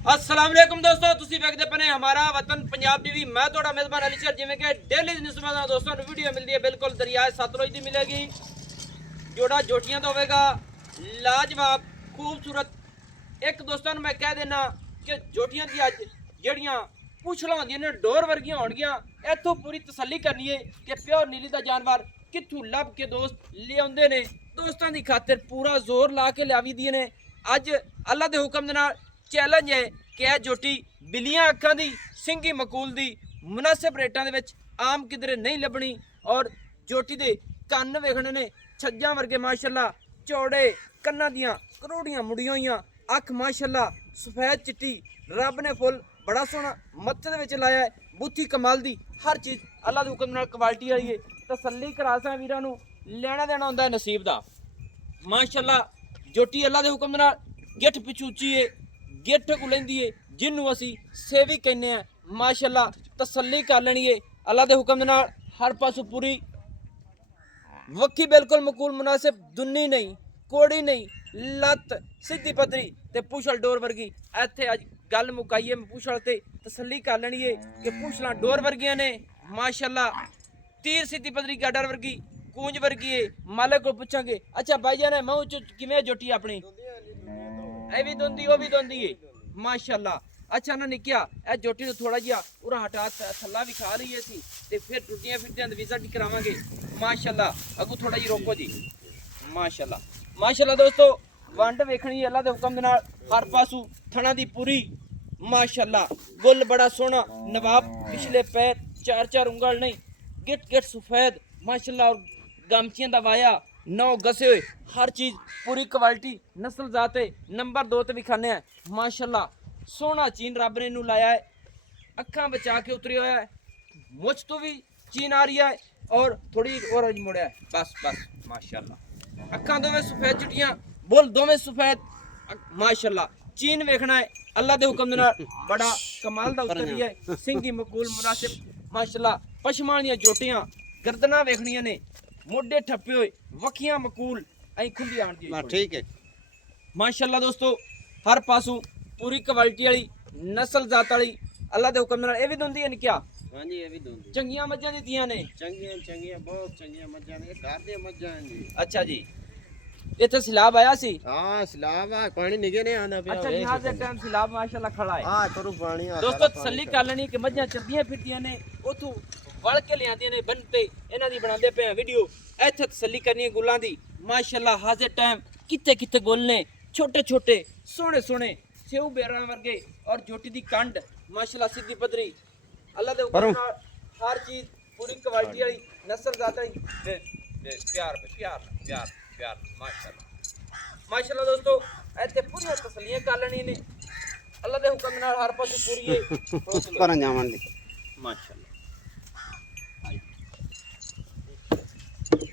अस्सलाम वालेकुम दोस्तों, तुसी वेखदे पने हमारा वतन पंजाब टीवी। मैं थोड़ा मेजबान अली सर। जिवें कि डेली दी निस्बत नाल दोस्तों नु वीडियो मिलदी है बिल्कुल दरियाए सतलुज दी मिलेगी। जोड़ा जोटियां दा होवेगा लाजवाब खूबसूरत। एक दोस्तों नु मैं कह देना कि जोटियां दी अज जेड़ियां पूछलां होंदियां ने डोर वर्गियां होणगियां। इत्थों पूरी तसल्ली करनी है कि प्योर नीली दा जानवर कित्थों लभ के दोस्त लियाउंदे ने। दोस्तां दी खातिर पूरा जोर ला के लियावी दी ने। अज अल्लाह दे हुक्म दे नाल चैलेंज है कि यह जोटी बिलियां अखां दी सिंगी मकूल दी मुनासिब रेटां दे विच आम किधरे नहीं लभनी। और जोटी दे कन्न वेखने ने छज्जां वर्गे माशाअल्लाह, चौड़े कन्नां दियां करोड़ियां मुड़ियां होईयां, अख माशाअल्लाह सफेद चिट्टी, रब ने फुल बड़ा सोहना मत्थे दे विच लाया है। बुत्थी कमाल दी, हर चीज़ अल्लाह दे हुक्म नाल क्वालिटी वाली है। तसल्ली करा सा वीरां नूं, लेना देना हुंदा है नसीब दा। माशाअल्लाह जोटी अल्लाह दे हुक्म नाल गिठ पिछू उच्ची है, गिठ को लेंदी है, जिन्नू असी सेवी कहने हैं। माशाअल्लाह तसल्ली कर लेनी है अल्लाह दे हुक्म नाल। हर पासों पूरी वक्की बिल्कुल मकूल मुनासिब, दुन्नी नहीं, कोड़ी नहीं, लत सीधी पतरी ते पुछल डोर वर्गी। इत्थे अज गल मुकाइए पुछल ते तसल्ली कर लेनी है कि पुछलां डोर वर्गियां ने माशाअल्लाह। तीर सीधी पतरी गाडर वर्गी, कूंज वर्गी है। मालिक को पूछांगे अच्छा भाईजान है महू च किवें जोटी अपनी ए भी दोंदी ओ भी दोंदी है माशाअल्लाह। अच्छा ना निकिया ए जोटी नु थोड़ा जिहा उरा हटा थल्ला भी खा रही है सी ते फिर टुटियां फिरदियां विजिट करावांगे माशाअल्लाह। अगू थोड़ा जी रोको जी माशाअल्लाह। माशाअल्लाह दोस्तों वंड वेखनी अल्लाह दे हुक्म दे नाल। हर पासू थणा दी पूरी माशाअल्लाह, बुल बड़ा सोहना नवाब, पिछले पैर चार चार उंगल नहीं, गिट गिट सफेद माशाअल्लाह। और गामचियां दा वाया नौ गसे हुए, हर चीज़ पूरी क्वालिटी नस्ल जाते। नंबर 2 ते भी खाने हैं माशाअल्लाह। सोहना चीन रब ने नू लाया है, अखा बचा के उतरी हुआ है, मुझ तो भी चीन आ रही है और थोड़ी और मुड़िया है बस बस माशाअल्लाह। अखा दोवें सफेद चिट्टियां, बुल दोवें सफेद माशाअल्लाह। चीन वेखना है अल्लाह दे हुक्म दे नाल, बड़ा कमाल दा उतरी है, सिंगी मकूल मुनासिब माशाअल्लाह। पशमां दियां जोटियां, गर्दनां वेखनियां ने, मोढे ठप्पे हुए, वखियां मकूल ऐ खुली आंदी है ठीक है माशाअल्लाह। दोस्तों हर पासों पूरी क्वालिटी वाली नस्ल जात वाली अल्लाह दे हुक्म नाल। ए भी दोंदी है क्या? हां जी, ए भी दोंदी चंगियां मज्जां दित्तियां ने, चंगियां बहुत चंगियां मज्जां ने, घर दी मज्जां हैं जी। अच्छा जी, इत्थे सैलाब आया सी? हां सैलाब आ, पानी निगे नहीं आंदा पिया। अच्छा जी, हां दे टाइम सैलाब माशाअल्लाह खड़ा है। हां करू पानी आ। दोस्तों तसल्ली कर लेनी कि मज्जां चरदियां फिरदियां ने, ओथों वड़ के लियांदियां ने बनते इन्हां दी बनांदे पे वीडियो। इत्थे तसल्ली करनी है गुलां दी माशाअल्लाह। हाजिर टाइम किते किते गुल ने, छोटे छोटे सोहने सोहने सेऊ बेरां वर्गे। और जोटी दी कंड माशाअल्लाह सीधी पदरी, अल्लाह दे हुक्म नाल हर चीज पूरी क्वालिटी वाली नस्ल जात वाली। प्यार प्यार प्यार प्यार माशाअल्लाह माशाअल्लाह। दोस्तों इत्थे पूरी तसल्लियां कर लेनी ने अल्लाह दे हुक्म नाल। हर पासे पूरी है पर जावन दी माशाअल्लाह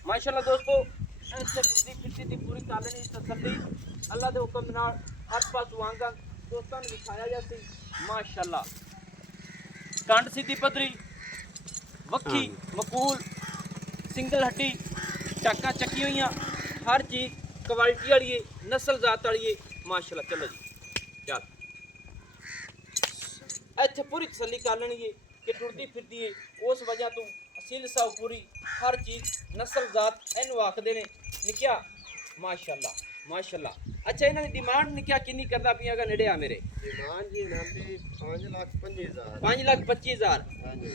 माशाअल्लाह। दोस्तों इत्थे टुटी फिरती दी पूरी कर लेनी तसल्ली अल्लाह दे हुक्म नाल। हर पासों आंगा दोस्तों ने दिखाया जाती माशाअल्लाह। कंड सीधी पतरी, वक्खी मकूल, सिंगल हड्डी, चाका चक्की हुई, हर चीज क्वालिटी वाली है, नस्ल जात वाली है माशाअल्लाह। चलो जी चल इत्थे पूरी तसल्ली कर लेनी है कि टुरदी फिरदी है। उस वजह तो असील साव पूरी हर चीज नस्ल जात इनू आखदे ने निकिया माशाअल्लाह माशाअल्लाह। अच्छा इन्हां दी डिमांड निकिया किन्नी करदा पिया गा नेड़े आ मेरे? डिमांड जी ना दी 5,25,000 5,25,000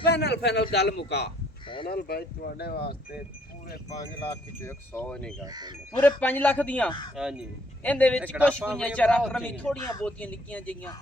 फाइनल फाइनल गल मुका। फाइनल भाई ਤੁਹਾਡੇ ਵਾਸਤੇ पूरे 5 लाख की 100 नहीं करते पूरे 5 लाख दियां। हां जी ਇਹਦੇ ਵਿੱਚ ਕੁਝ ਕੁਈਆਂ ਚਾਰਾ ਰਮੀ ਥੋੜੀਆਂ ਬਹੁਤੀਆਂ ਨਿੱਕੀਆਂ ਜਿਹੀਆਂ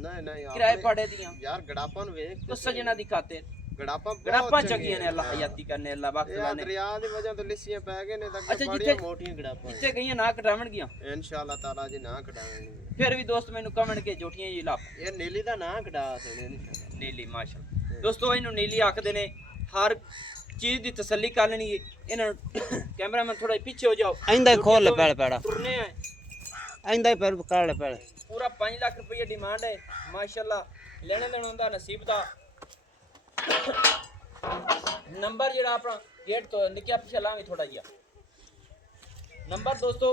नहीं नहीं किराए पड़े दियां यार गड़ापन वेख तो सजना दी खातिर गड़ापा चंगियां ने अल्लाह हयाती करने अल्लाह वक्त लाने दरिया दी वजह तो लिसियां पै गए ने तक बड़ियां मोटियां गड़ापा जिथे गईयां ना कटावण गईयां इंशाअल्लाह ताला जी ना कटावेंगे। फिर भी दोस्त मैनू कमेंट के जोटियां जी लाप ये नीली दा ना कटा सकदे इंशाअल्लाह। नीली माशाअल्लाह। दोस्तों इनू नीली आखदे ने। हर चीज दी तसल्ली कर लेनी है। इन्हां कैमरामैन थोड़ा पीछे हो जाओ, इंदा खोल पैड़ पैड़ा टुरने है, इंदा पैड़ काड़ पैड़। पूरा 5 लाख रुपये डिमांड है माशाअल्लाह। लेने देना होंदा नसीब दा। नंबर जड़ा अपना गेट तो निकिया पिछे लांगे थोड़ा जिहा नंबर दोस्तों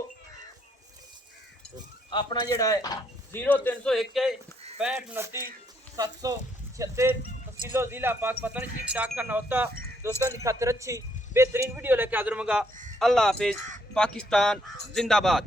अपना जड़ा है 0301 6529 776 तहसीलो जिला पाक पता नहीं डाक का नौता दोस्तों की खातिर अच्छी बेहतरीन वीडियो लेके हाजिर होगा। अल्लाह हाफिज। पाकिस्तान जिंदाबाद।